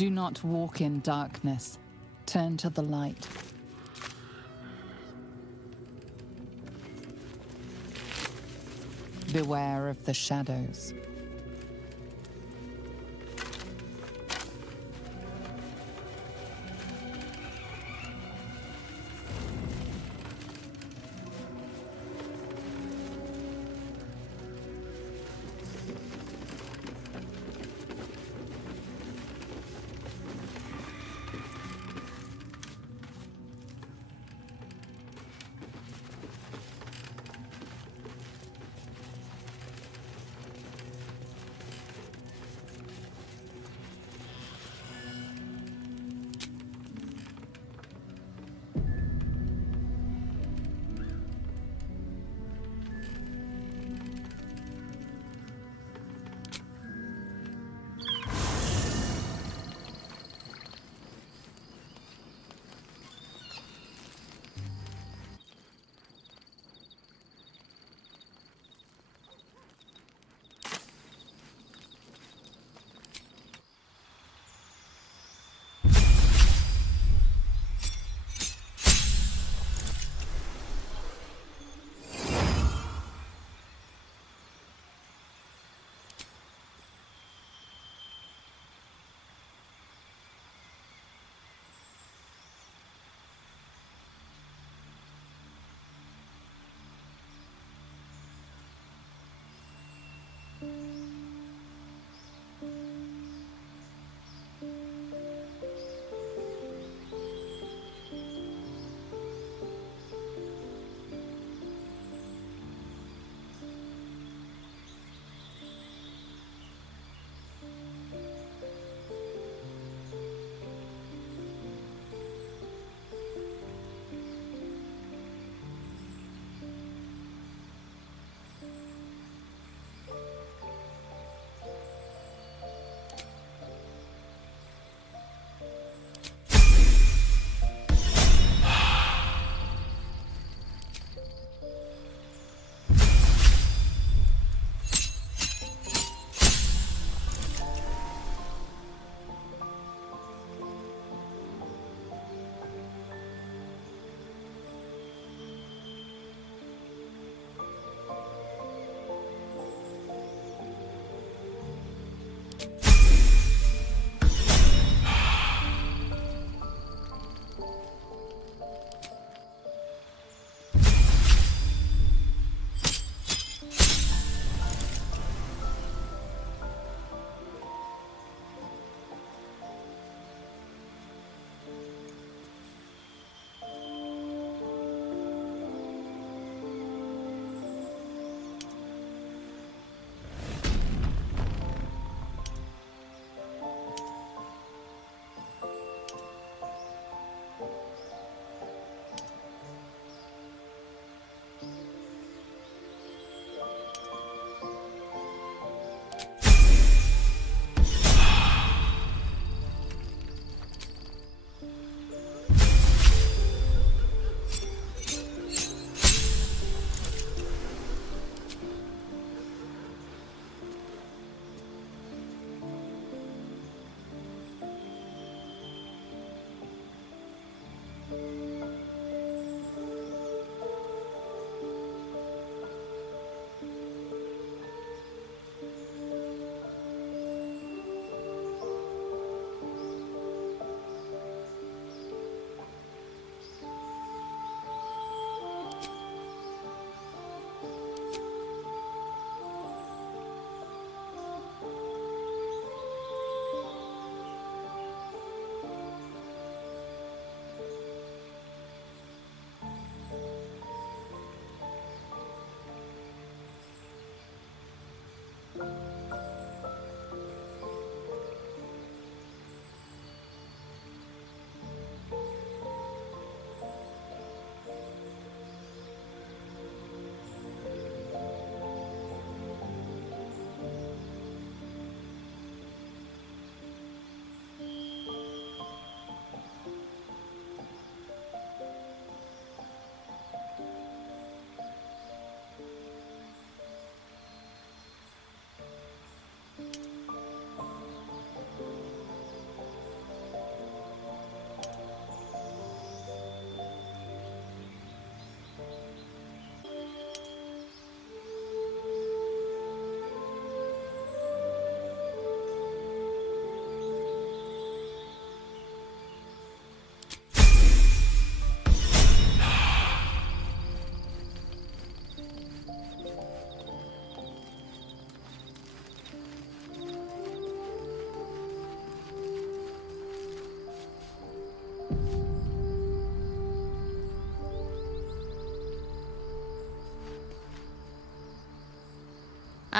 Do not walk in darkness. Turn to the light. Beware of the shadows.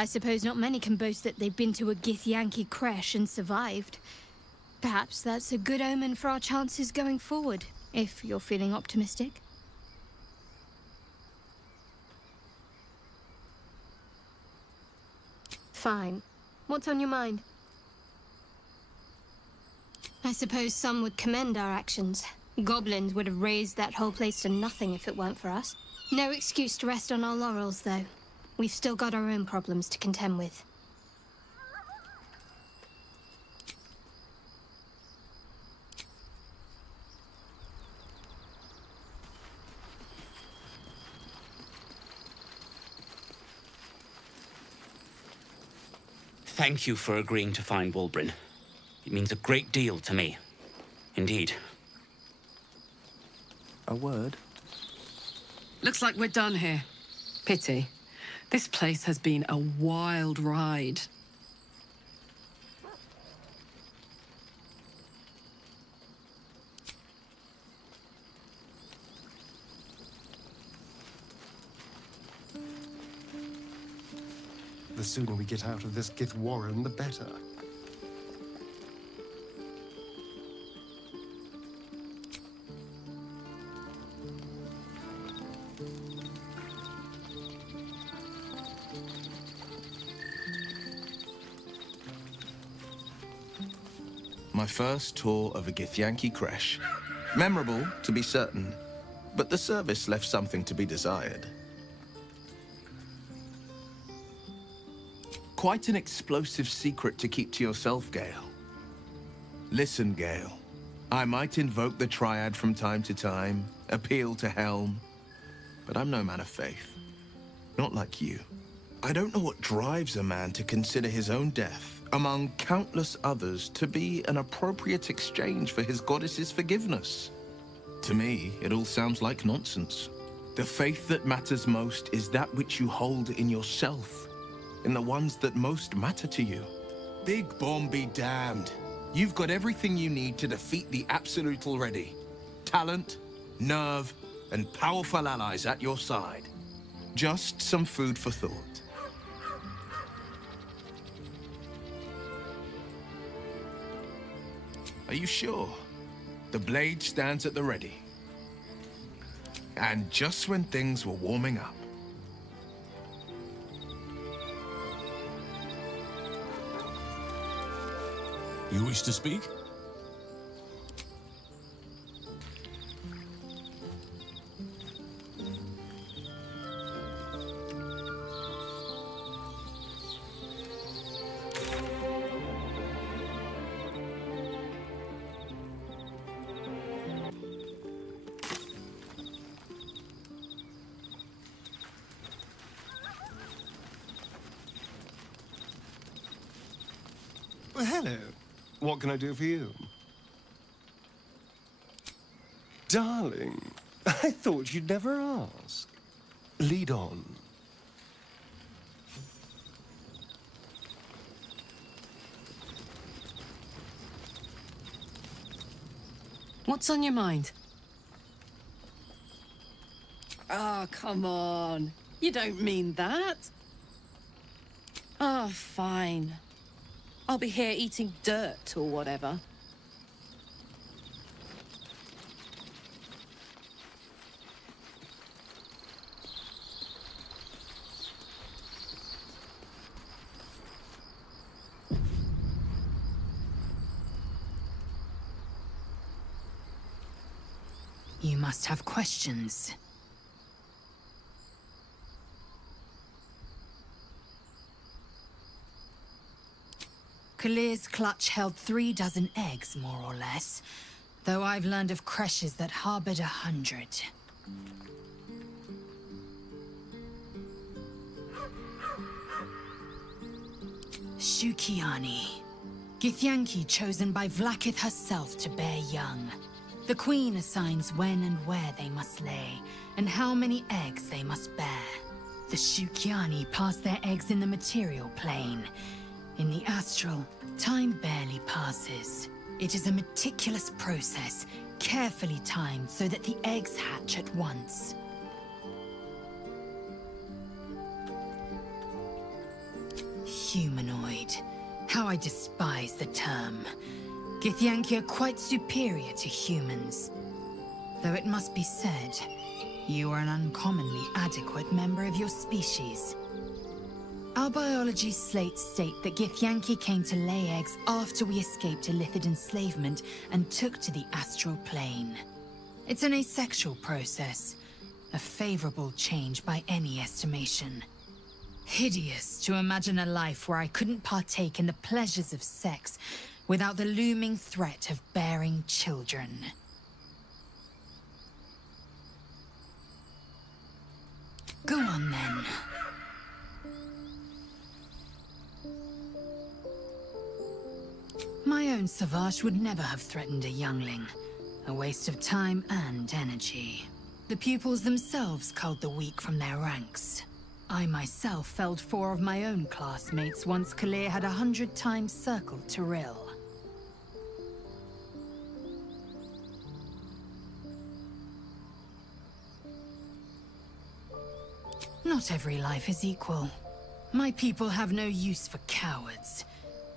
I suppose not many can boast that they've been to a Githyanki creche and survived. Perhaps that's a good omen for our chances going forward, if you're feeling optimistic. Fine. What's on your mind? I suppose some would commend our actions. Goblins would have razed that whole place to nothing if it weren't for us. No excuse to rest on our laurels, though. We've still got our own problems to contend with. Thank you for agreeing to find Wulbren. It means a great deal to me. Indeed. A word? Looks like we're done here. Pity. This place has been a wild ride. The sooner we get out of this Gith Warren, the better. My first tour of a Githyanki creche. Memorable, to be certain, but the service left something to be desired. Quite an explosive secret to keep to yourself, Gale. Listen, Gale. I might invoke the Triad from time to time, appeal to Helm, but I'm no man of faith. Not like you. I don't know what drives a man to consider his own death, among countless others, to be an appropriate exchange for his goddess's forgiveness. To me, it all sounds like nonsense. The faith that matters most is that which you hold in yourself, in the ones that most matter to you. Big Bomb be damned. You've got everything you need to defeat the Absolute already. Talent, nerve, and powerful allies at your side. Just some food for thought. Are you sure? The blade stands at the ready. And just when things were warming up. You wish to speak? Well, hello. What can I do for you? Darling, I thought you'd never ask. Lead on. What's on your mind? Oh, come on. You don't mean that. Oh, fine. I'll be here eating dirt or whatever. You must have questions. Kalir's clutch held 36 eggs, more or less, though I've learned of creches that harbored 100. Shukiani. Githyanki chosen by Vlaakith herself to bear young. The Queen assigns when and where they must lay, and how many eggs they must bear. The Shukiani pass their eggs in the material plane. In the astral, time barely passes. It is a meticulous process, carefully timed so that the eggs hatch at once. humanoid. How I despise the term. Githyanki are quite superior to humans. Though it must be said, you are an uncommonly adequate member of your species. Our biology slates state that Githyanki came to lay eggs after we escaped Illithid enslavement and took to the astral plane. It's an asexual process, a favorable change by any estimation. Hideous to imagine a life where I couldn't partake in the pleasures of sex without the looming threat of bearing children. Go on then. My own Savage would never have threatened a youngling. A waste of time and energy. The pupils themselves culled the weak from their ranks. I myself felled 4 of my own classmates once Kalir had 100 times circled Tyrell. Not every life is equal. My people have no use for cowards.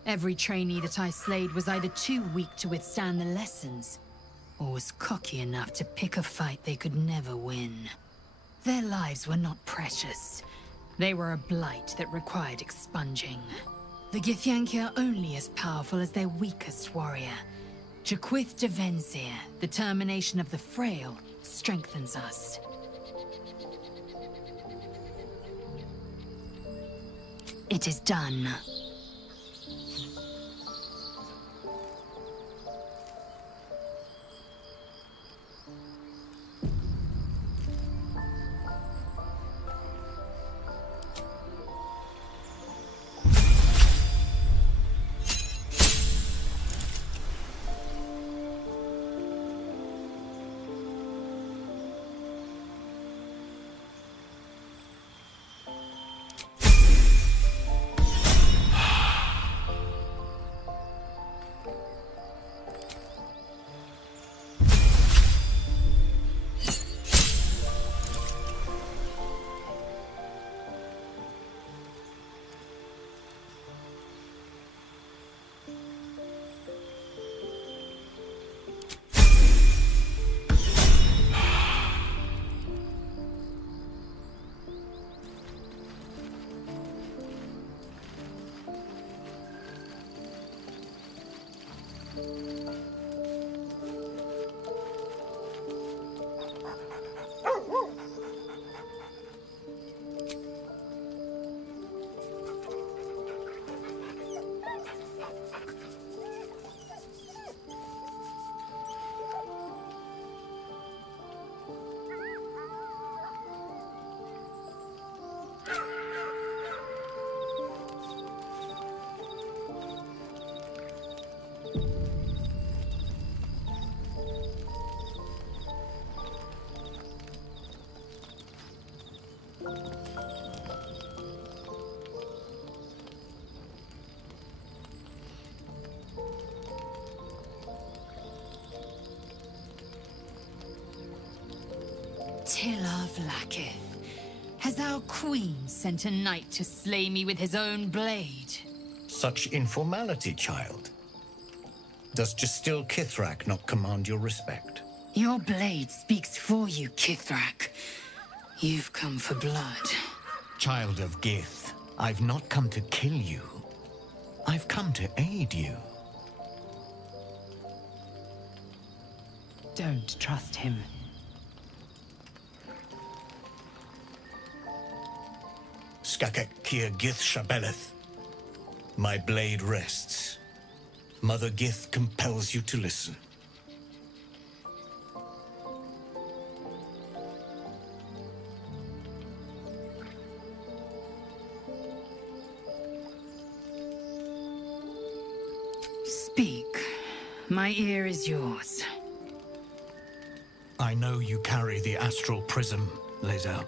Every trainee that I slayed was either too weak to withstand the lessons, or was cocky enough to pick a fight they could never win. Their lives were not precious. They were a blight that required expunging. The Githyanki are only as powerful as their weakest warrior. Jaquith de Venzir, the termination of the frail, strengthens us. It is done. Tila Vlaakith. Has our queen sent a knight to slay me with his own blade? Such informality, child. Does Justil Kithrak not command your respect? Your blade speaks for you, Kithrak. You've come for blood. Child of Gith, I've not come to kill you. I've come to aid you. Don't trust him. Skakek Kier Gith Shabeleth. My blade rests. Mother Gith compels you to listen. Speak. My ear is yours. I know you carry the astral prism, Lae'zel.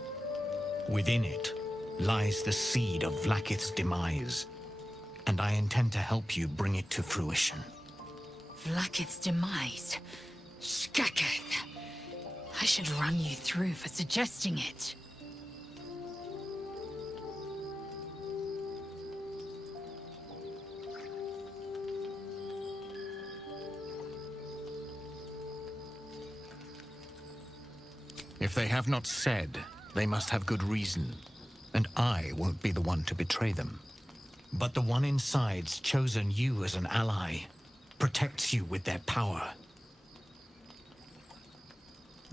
Within it lies the seed of Vlaakith's demise, and I intend to help you bring it to fruition. Vlaakith's demise? Skaketh! I should run you through for suggesting it. If they have not said, they must have good reason, and I won't be the one to betray them. But the one inside's chosen you as an ally, protects you with their power.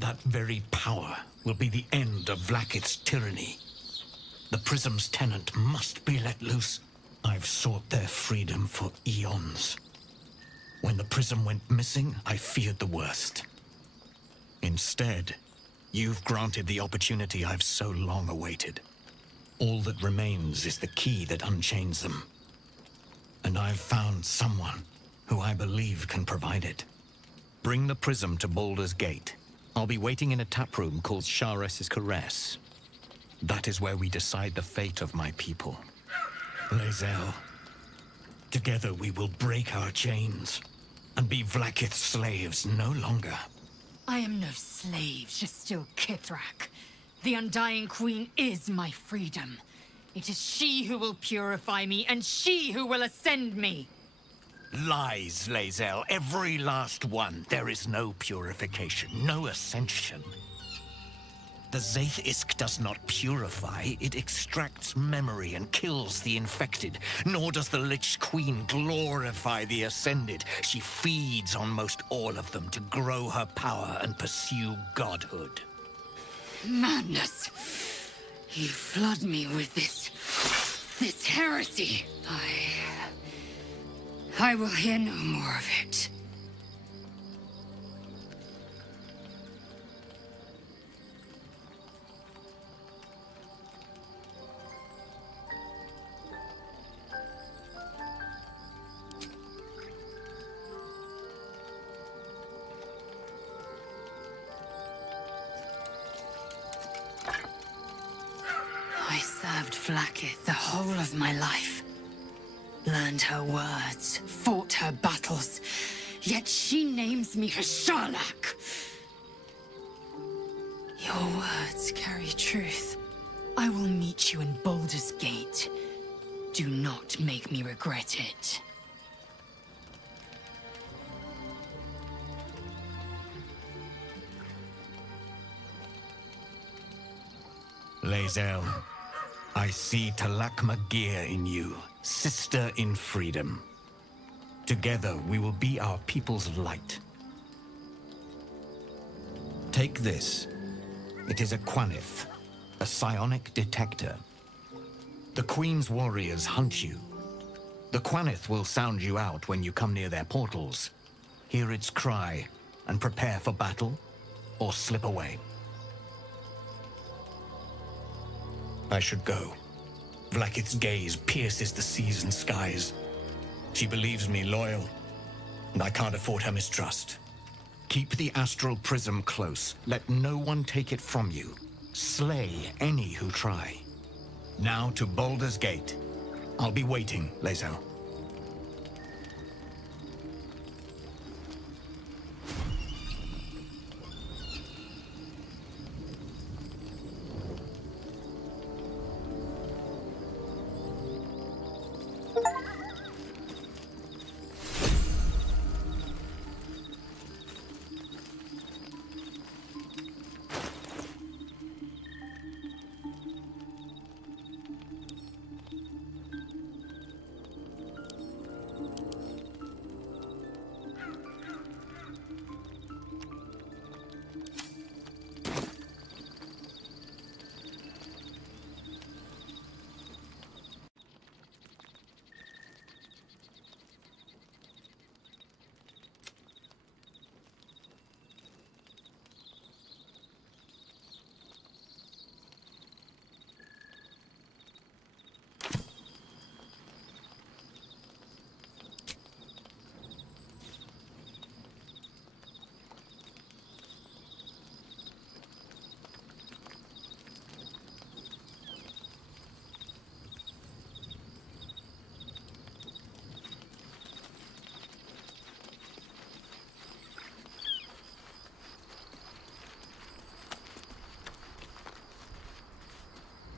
That very power will be the end of Vlaakith's tyranny. The Prism's tenant must be let loose. I've sought their freedom for eons. When the Prism went missing, I feared the worst. Instead, you've granted the opportunity I've so long awaited. All that remains is the key that unchains them. And I've found someone who I believe can provide it. Bring the Prism to Baldur's Gate. I'll be waiting in a taproom called Shares's Caress. That is where we decide the fate of my people. Lae'zel, together we will break our chains and be Vlaakith's slaves no longer. I am no slave, Jastil Kithrak. The Undying Queen is my freedom. It is she who will purify me, and she who will ascend me. Lies, Lae'zel, every last one. There is no purification, no ascension. The Zaith-Isk does not purify, it extracts memory and kills the infected. Nor does the Lich Queen glorify the ascended. She feeds on most all of them to grow her power and pursue godhood. Madness! You flood me with this heresy. I will hear no more of it. I served Vlaakith the whole of my life. Learned her words, fought her battles, yet she names me her Sharlak. Your words carry truth. I will meet you in Baldur's Gate. Do not make me regret it. Lae'zel, I see Talak Magir in you, sister in freedom. Together we will be our people's light. Take this. It is a Quanith, a psionic detector. The Queen's warriors hunt you. The Quanith will sound you out when you come near their portals. Hear its cry and prepare for battle, or slip away. I should go. Vlaakith's gaze pierces the seas and skies. She believes me loyal, and I can't afford her mistrust. Keep the astral prism close. Let no one take it from you. Slay any who try. Now to Baldur's Gate. I'll be waiting, Lae'zel.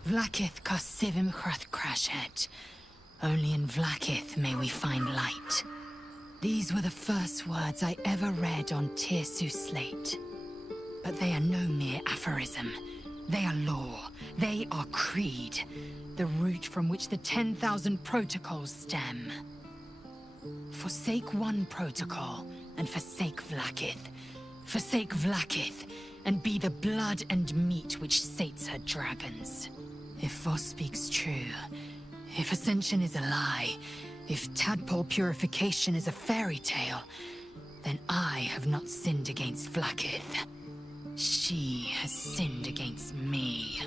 Vlaakith Kosivim Chrath Crashhead. Only in Vlaakith may we find light. These were the first words I ever read on Tirsu's slate. But they are no mere aphorism. They are law. They are creed. The root from which the 10,000 protocols stem. Forsake one protocol, and forsake Vlaakith. Forsake Vlaakith, and be the blood and meat which sates her dragons. If Voss speaks true, if Ascension is a lie, if tadpole purification is a fairy tale, then I have not sinned against Vlaakith. She has sinned against me.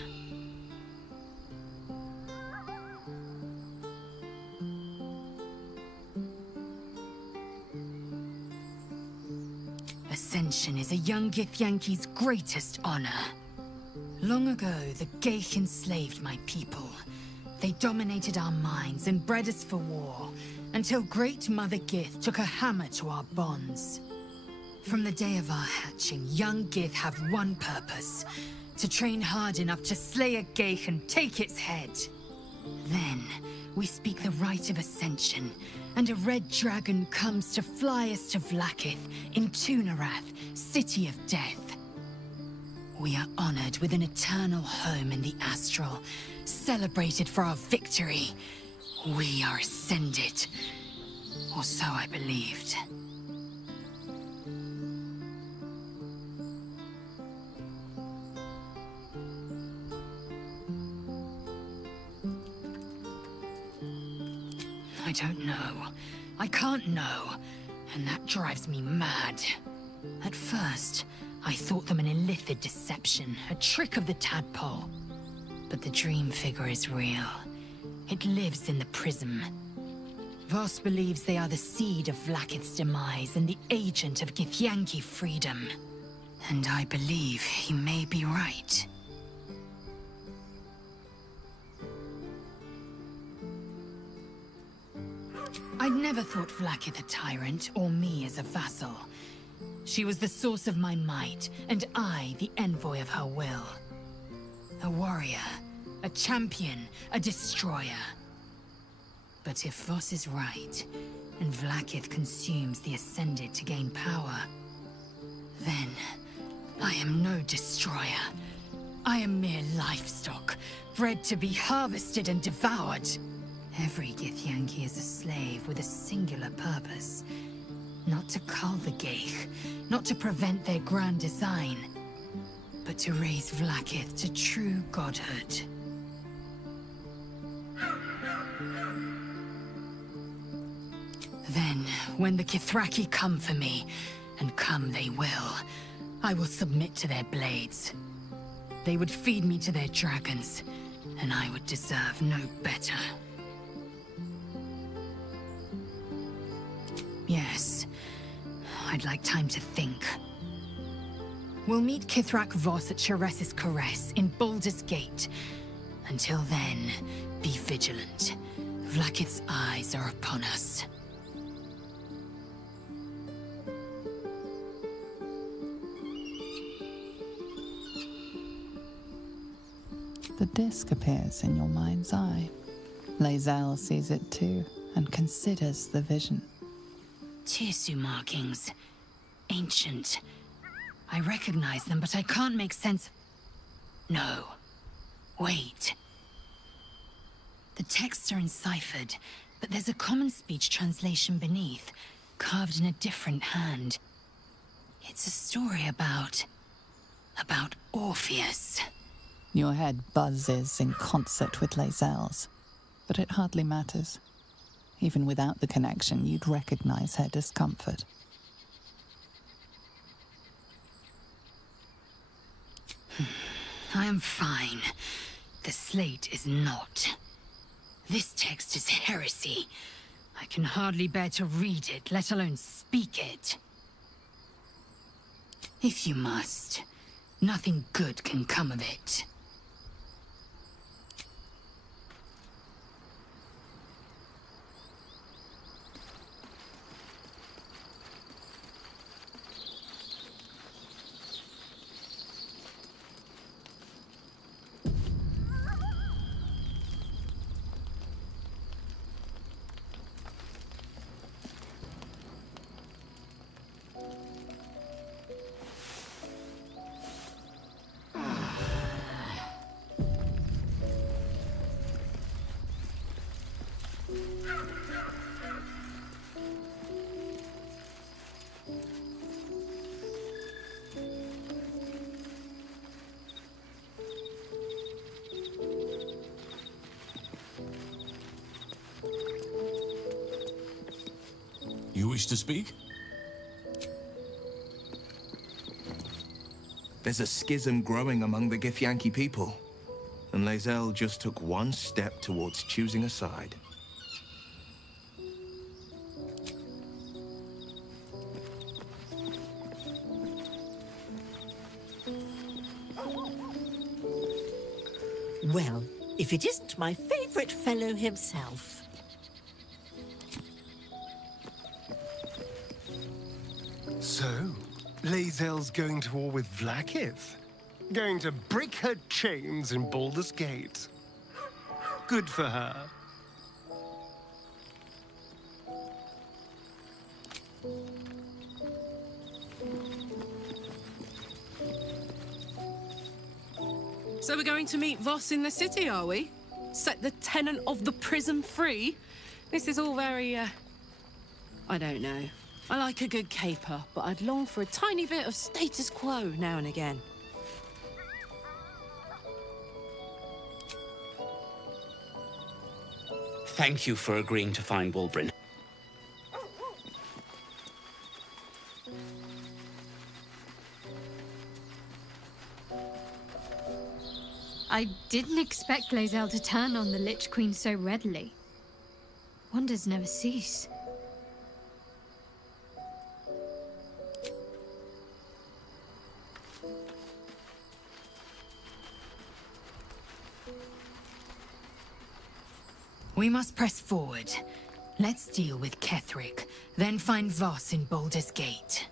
Ascension is a young Githyanki's greatest honor. Long ago, the Geich enslaved my people. They dominated our minds and bred us for war, until Great Mother Gith took a hammer to our bonds. From the day of our hatching, young Gith have one purpose: to train hard enough to slay a Geich and take its head. Then, we speak the rite of Ascension, and a red dragon comes to fly us to Vlaakith in Tunarath, City of Death. We are honored with an eternal home in the Astral, celebrated for our victory. We are ascended. Or so I believed. I don't know. I can't know. And that drives me mad. At first, I thought them an illithid deception, a trick of the tadpole. But the dream figure is real. It lives in the prism. Voss believes they are the seed of Vlaakith's demise and the agent of Githyanki freedom. And I believe he may be right. I'd never thought Vlaakith a tyrant, or me as a vassal. She was the source of my might, and I the envoy of her will. A warrior, a champion, a destroyer. But if Voss is right, and Vlaakith consumes the Ascended to gain power, then I am no destroyer. I am mere livestock, bred to be harvested and devoured. Every Githyanki is a slave with a singular purpose. Not to cull the Geich, not to prevent their grand design, but to raise Vlaakith to true godhood. Then, when the Kithraki come for me, and come they will, I will submit to their blades. They would feed me to their dragons, and I would deserve no better. Yes, I'd like time to think. We'll meet Kithrak Voss at Cheres's Caress in Baldur's Gate. Until then, be vigilant. Vlaakith's eyes are upon us. The disc appears in your mind's eye. Lae'zel sees it too, and considers the vision. Tirsu markings. Ancient. I recognize them, but I can't make sense. No. Wait. The texts are enciphered, but there's a common speech translation beneath, carved in a different hand. It's a story about Orpheus. Your head buzzes in concert with Lae'zel's, but it hardly matters. Even without the connection, you'd recognize her discomfort. I am fine. The slate is not. This text is heresy. I can hardly bear to read it, let alone speak it. If you must, nothing good can come of it. wish to speak? There's a schism growing among the Githyanki people, and Lae'zel just took one step towards choosing a side. Well, if it isn't my favorite fellow himself. So, Lae'zel's going to war with Vlaakith? Going to break her chains in Baldur's Gate? Good for her. So we're going to meet Voss in the city, are we? Set the tenant of the prison free? This is all very, I don't know. I like a good caper, but I'd long for a tiny bit of status quo now and again. Thank you for agreeing to find Wulbren. I didn't expect Lae'zel to turn on the Lich Queen so readily. Wonders never cease. We must press forward. Let's deal with Ketheric, then find Voss in Baldur's Gate.